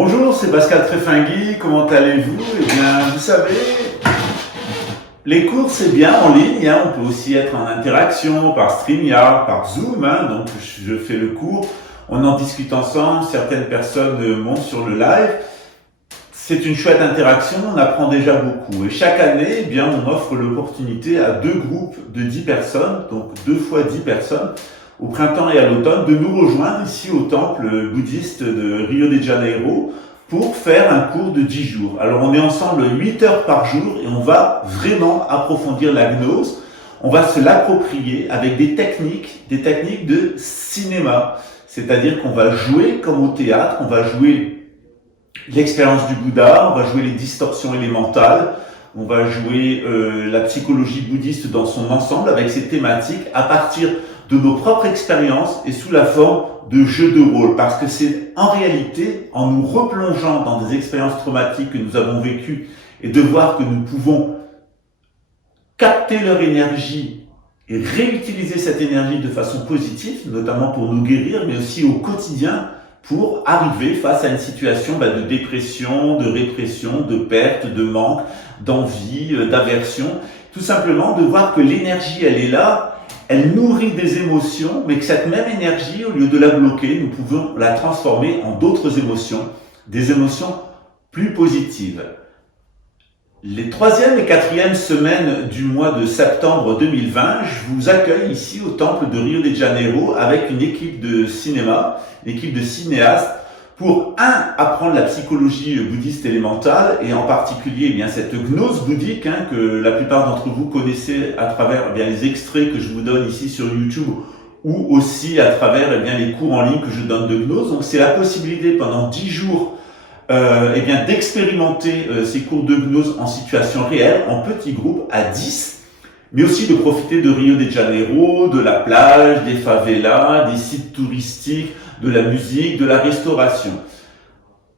Bonjour, c'est Pascal Tréfingui, comment allez-vous? Eh bien, vous savez, les cours c'est bien en ligne, hein. On peut aussi être en interaction par StreamYard, par Zoom, hein. Donc je fais le cours, on en discute ensemble, certaines personnes montent sur le live. C'est une chouette interaction, on apprend déjà beaucoup. Et chaque année, eh bien, on offre l'opportunité à deux groupes de 10 personnes, donc 2 fois 10 personnes, au printemps et à l'automne, de nous rejoindre ici au temple bouddhiste de Rio de Janeiro pour faire un cours de 10 jours. Alors on est ensemble 8 heures par jour et on va vraiment approfondir la gnose. On va se l'approprier avec des techniques de cinéma. C'est-à-dire qu'on va jouer comme au théâtre, on va jouer l'expérience du Bouddha, on va jouer les distorsions élémentales, on va jouer la psychologie bouddhiste dans son ensemble avec ses thématiques à partir de nos propres expériences et sous la forme de jeux de rôle. Parce que c'est en réalité, en nous replongeant dans des expériences traumatiques que nous avons vécues et de voir que nous pouvons capter leur énergie et réutiliser cette énergie de façon positive, notamment pour nous guérir, mais aussi au quotidien, pour arriver face à une situation de dépression, de répression, de perte, de manque, d'envie, d'aversion. Tout simplement de voir que l'énergie, elle est là, elle nourrit des émotions, mais que cette même énergie, au lieu de la bloquer, nous pouvons la transformer en d'autres émotions, des émotions plus positives. Les 3e et 4e semaines du mois de septembre 2020, je vous accueille ici au temple de Rio de Janeiro avec une équipe de cinéma, une équipe de cinéastes, pour apprendre la psychologie bouddhiste élémentale et en particulier cette gnose bouddhique que la plupart d'entre vous connaissez à travers les extraits que je vous donne ici sur YouTube ou aussi à travers les cours en ligne que je donne de gnose. Donc c'est la possibilité pendant 10 jours d'expérimenter ces cours de gnose en situation réelle, en petits groupes, à 10, mais aussi de profiter de Rio de Janeiro, de la plage, des favelas, des sites touristiques, de la musique, de la restauration.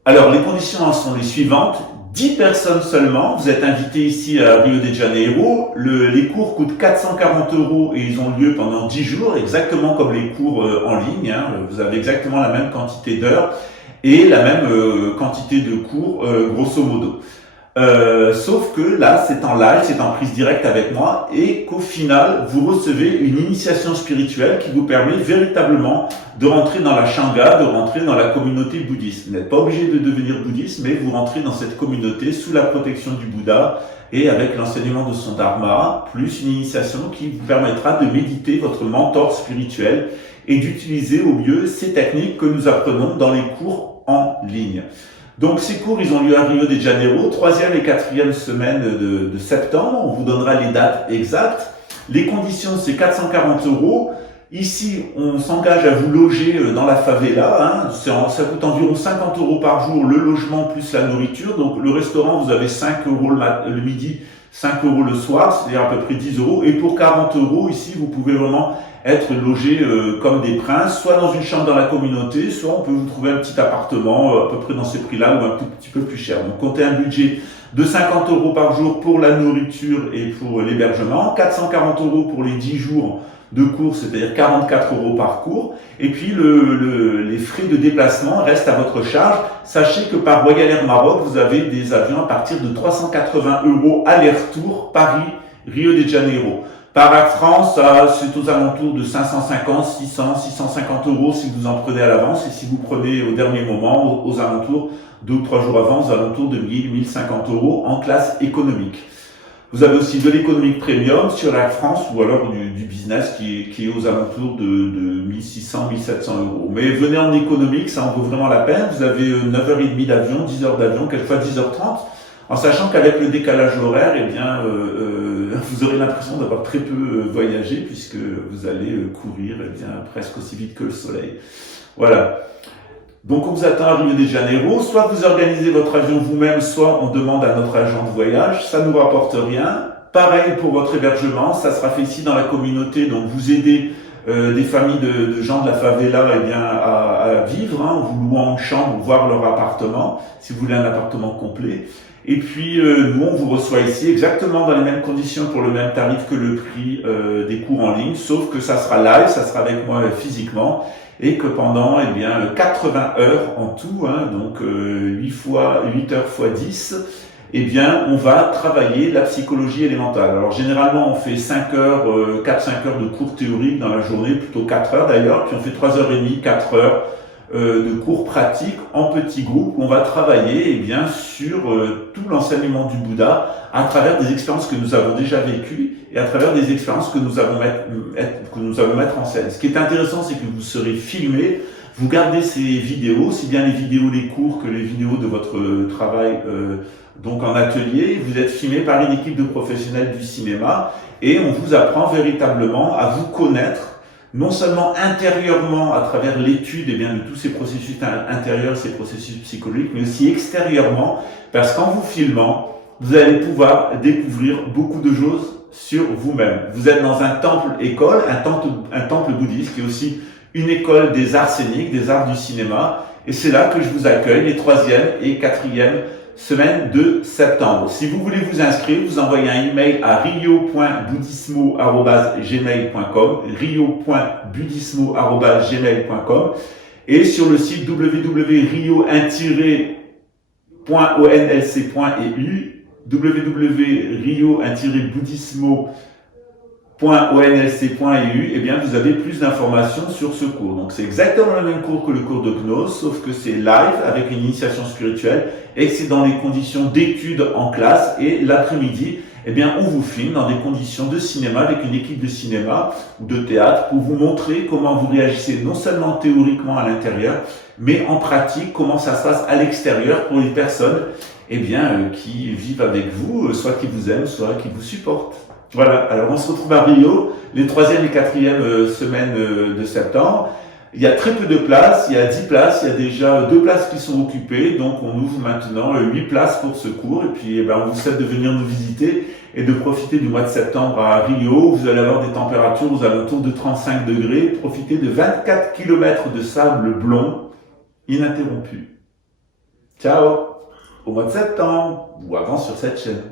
Alors, les conditions en sont les suivantes. 10 personnes seulement, vous êtes invités ici à Rio de Janeiro. Les cours coûtent 440 € et ils ont lieu pendant 10 jours, exactement comme les cours en ligne. Vous avez exactement la même quantité d'heures et la même quantité de cours, grosso modo. Sauf que là, c'est en live, c'est en prise directe avec moi et qu'au final, vous recevez une initiation spirituelle qui vous permet véritablement de rentrer dans la Shanga, de rentrer dans la communauté bouddhiste. Vous n'êtes pas obligé de devenir bouddhiste, mais vous rentrez dans cette communauté sous la protection du Bouddha et avec l'enseignement de son Dharma, plus une initiation qui vous permettra de méditer votre mentor spirituel et d'utiliser au mieux ces techniques que nous apprenons dans les cours en ligne. Donc ces cours, ils ont lieu à Rio de Janeiro, 3e et 4e semaine de septembre. On vous donnera les dates exactes. Les conditions, c'est 440 €. Ici, on s'engage à vous loger dans la favela. Ça coûte environ 50 € par jour, le logement plus la nourriture. Donc le restaurant, vous avez 5 € le midi, 5 € le soir, c'est-à-dire à peu près 10 €. Et pour 40 € ici, vous pouvez vraiment être logé comme des princes, soit dans une chambre dans la communauté, soit on peut vous trouver un petit appartement à peu près dans ces prix-là ou un tout petit peu plus cher. Donc comptez un budget de 50 € par jour pour la nourriture et pour l'hébergement, 440 € pour les 10 jours de cours, c'est-à-dire 44 € par cours. Et puis les frais de déplacement restent à votre charge. Sachez que par Royal Air Maroc, vous avez des avions à partir de 380 € aller-retour Paris-Rio de Janeiro. Par Air France, c'est aux alentours de 550, 600, 650 € si vous en prenez à l'avance. Et si vous prenez au dernier moment, aux alentours, 2 ou 3 jours avant, aux alentours de 1000, 1050 € en classe économique. Vous avez aussi de l'économique premium sur Air France ou alors du business qui est aux alentours de 1600, 1700 €. Mais venez en économique, ça en vaut vraiment la peine. Vous avez 9h30 d'avion, 10 heures d'avion, quelquefois 10h30. En sachant qu'avec le décalage horaire, vous aurez l'impression d'avoir très peu voyagé puisque vous allez courir presque aussi vite que le soleil. Voilà. Donc on vous attend à Rio de Janeiro. Soit vous organisez votre avion vous-même, soit on demande à notre agent de voyage. Ça nous rapporte rien. Pareil pour votre hébergement, ça sera fait ici dans la communauté. Donc vous aidez des familles de gens de la favela eh bien, à vivre, hein, en vous louant une chambre, voir leur appartement, si vous voulez un appartement complet. Et puis nous, on vous reçoit ici exactement dans les mêmes conditions pour le même tarif que le prix des cours en ligne, sauf que ça sera live, ça sera avec moi physiquement, et que pendant eh bien 80 heures en tout, hein, donc 8 heures fois 10, eh bien, on va travailler la psychologie élémentale. Alors, généralement, on fait 5 heures, 4-5 heures de cours théoriques dans la journée, plutôt 4 heures d'ailleurs, puis on fait 3h30, 4 heures de cours pratiques en petits groupes où on va travailler eh bien, sur tout l'enseignement du Bouddha à travers des expériences que nous avons déjà vécues et à travers des expériences que nous allons mettre en scène. Ce qui est intéressant, c'est que vous serez filmé, vous gardez ces vidéos, aussi bien les vidéos des cours que les vidéos de votre travail donc en atelier. Vous êtes filmé par une équipe de professionnels du cinéma et on vous apprend véritablement à vous connaître non seulement intérieurement à travers l'étude eh bien, de tous ces processus intérieurs, ces processus psychologiques, mais aussi extérieurement, parce qu'en vous filmant, vous allez pouvoir découvrir beaucoup de choses sur vous-même. Vous êtes dans un temple-école, un temple bouddhiste, qui est aussi une école des arts scéniques, des arts du cinéma, et c'est là que je vous accueille les 3e et 4e semaine de septembre. Si vous voulez vous inscrire, vous envoyez un email à rio.buddhismo@gmail.com, rio.buddhismo@gmail.com, et sur le site www.rio-onlc.eu, www.rio-buddhismo.onlc.eu, eh bien, vous avez plus d'informations sur ce cours. Donc, c'est exactement le même cours que le cours de Gnose, sauf que c'est live avec une initiation spirituelle et que c'est dans les conditions d'études en classe. Et l'après-midi, eh bien, on vous filme dans des conditions de cinéma avec une équipe de cinéma ou de théâtre pour vous montrer comment vous réagissez non seulement théoriquement à l'intérieur, mais en pratique, comment ça se passe à l'extérieur pour les personnes, eh bien, qui vivent avec vous, soit qui vous aiment, soit qui vous supportent. Voilà, alors on se retrouve à Rio, les 3e et 4e semaines de septembre. Il y a très peu de places, il y a 10 places, il y a déjà 2 places qui sont occupées, donc on ouvre maintenant 8 places pour ce cours, et puis on vous souhaite de venir nous visiter et de profiter du mois de septembre à Rio. Vous allez avoir des températures aux alentours de 35 degrés, profitez de 24 km de sable blond ininterrompu. Ciao, au mois de septembre, ou avant sur cette chaîne.